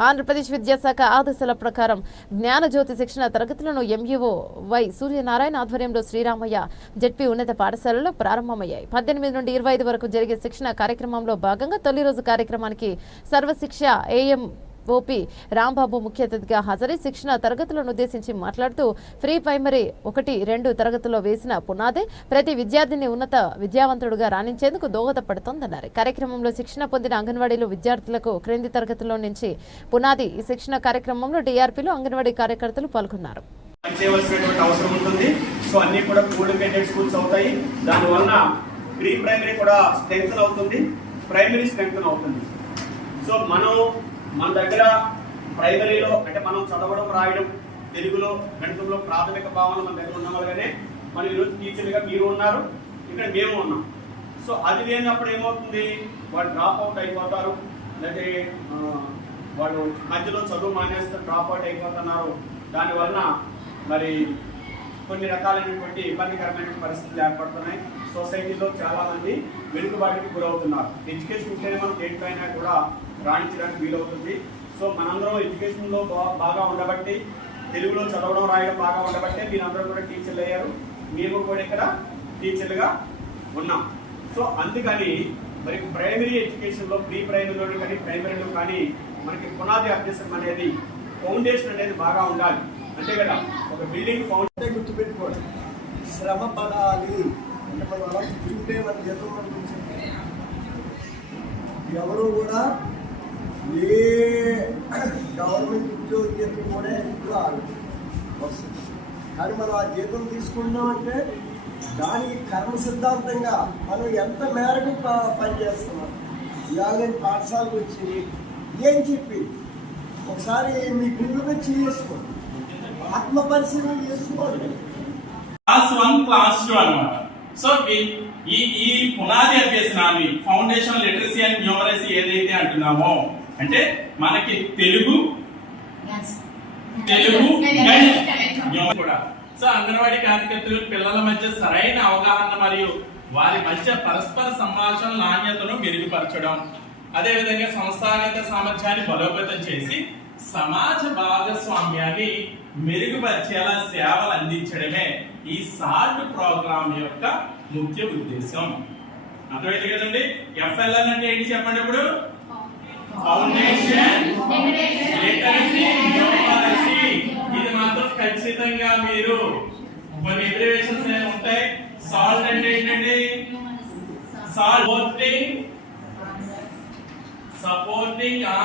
ఆంధ్రప్రదేశ్ విద్యాశాఖ ఆదేశాల ప్రకారం జ్ఞానజ్యోతి శిక్షణ తరగతులను ఎంఈఓ వై సూర్యనారాయణ ఆధ్వర్యంలో శ్రీరామయ్య జడ్పీ ఉన్నత పాఠశాలలో ప్రారంభమయ్యాయి. పద్దెనిమిది నుండి ఇరవై ఐదు వరకు జరిగే శిక్షణ కార్యక్రమంలో భాగంగా తొలి రోజు కార్యక్రమానికి సర్వశిక్ష ఏఎం ఓపి రాంబాబు ముఖ్య అతిథిగా హాజరై శిక్షణ తరగతులను ఉద్దేశించి మాట్లాడుతూ ప్రీ ప్రైమరీ ఒకటి రెండు తరగతుల్లో వేసిన పునాదే ప్రతి విద్యార్థిని ఉన్నత విద్యావంతుడుగా రాణించేందుకు దోహదపడుతోందన్నారు. కార్యక్రమంలో శిక్షణ పొందిన అంగన్వాడీలు విద్యార్థులకు క్రింది తరగతుల్లో నుంచి పునాది ఈ శిక్షణ కార్యక్రమంలో డిఆర్పీలు అంగన్వాడీ కార్యకర్తలు పాల్గొన్నారు. చేయవలసినటువంటి అవసరం ఉంటుంది. సో అన్ని కూడా స్కూల్స్ అవుతాయి. దానివల్ల ప్రీ ప్రైమరీ కూడా స్ట్రెంగ్త్ అవుతుంది. ప్రైమరీ స్ట్రెంగ్త్ అవుతుంది. సో మనం మన దగ్గర ప్రైమరీలో అంటే మనం చదవడం రాయడం తెలుగులో గణితంలో ప్రాథమిక భావన మన దగ్గర ఉన్న వాళ్ళగానే మనం ఈరోజు టీచర్లుగా మీరు ఉన్నారు ఇక్కడ మేము ఉన్నాం. సో అది లేనప్పుడు ఏమవుతుంది? వాళ్ళు డ్రాప్ అవుట్ అయిపోతారు. లేకపోతే వాళ్ళు మధ్యలో చదువు మానేస్తే డ్రాప్ అవుట్ అయిపోతున్నారు. దానివలన మరి కొన్ని రకాలైనటువంటి ఇబ్బందికరమైన పరిస్థితులు ఏర్పడుతున్నాయి. సొసైటీలో చాలామంది వెనుకబాటుకి గురవుతున్నారు. ఎడ్యుకేషన్ ఉంటేనే మనం దేనిపైన కూడా రాణించడానికి వీలవుతుంది. సో మనందరం ఎడ్యుకేషన్లో బాగా ఉండబట్టి తెలుగులో చదవడం రాయడం బాగా ఉండబట్టే మీరందరూ కూడా టీచర్లు అయ్యారు. మేము కూడా ఇక్కడ టీచర్లుగా ఉన్నాం. సో అందుకని మరి ప్రైమరీ ఎడ్యుకేషన్లో ప్రీ ప్రైమరీలో కానీ ప్రైమరీలో కానీ మనకి పునాది అభ్యాసం అనేది ఫౌండేషన్ అనేది బాగా ఉండాలి. అంతే కదా? ఒక బిల్డింగ్ ఫౌండేషన్ గుర్తుపెట్టుకోండి. శ్రమ పడాలి. అంటే మనం అలా కూర్చుంటే మన జీతం మనకు ఎవరు కూడా ఏ గవర్నమెంట్ ఉద్యోగి కూడా ఎప్పుడు వస్తుంది కానీ మనం ఆ జీతం తీసుకున్నామంటే దానికి కర్మ సిద్ధాంతంగా మనం ఎంత మేరకు ప- పనిచేస్తున్నాం? ఇవాళ నేను పాఠశాలకు వచ్చి ఏం చెప్పి ఒకసారి మీ గుండె మీద చేసుకోండి ఆత్మ పరిశీలన చేసుకోండి. క్లాస్ వన్ క్లాస్ టూ అన్నమాట. సో ఈ- ఈ ఈ పునాది అభ్యసనాన్ని ఫౌండేషన్ లిటరసీ అండ్ న్యూమరసీ ఏదైతే అంటున్నామో అంటే మనకి తెలుగు తెలుగు కూడా. సో అంగన్వాడీ కార్యకర్తలు పిల్లల మధ్య సరైన అవగాహన మరియు వారి మధ్య పరస్పర సంభాషణ నాణ్యతను మెరుగుపరచడం. అదేవిధంగా సంస్థాగత సామర్థ్యాన్ని బలోపేతం చేసి సమాజ భాగస్వామ్యాన్ని మెరుగుపరిచేలా సేవలు అందించడమే ఈ సాల్ట్ ప్రోగ్రామ్ యొక్క ముఖ్య ఉద్దేశం. అర్థమైంది కదండి? ఎఫ్ఎల్ఎన్ అంటే ఏంటి చెప్పండి ఇప్పుడు? ఫౌండేషన్ లిటరసీ న్యూమరసీ ఇది మాత్రం ఖచ్చితంగా మీరు కొన్ని ఎబ్రివేషన్స్ ఉంటాయి? సాల్ట్ అంటే ఏంటండి? Salt supporting supporting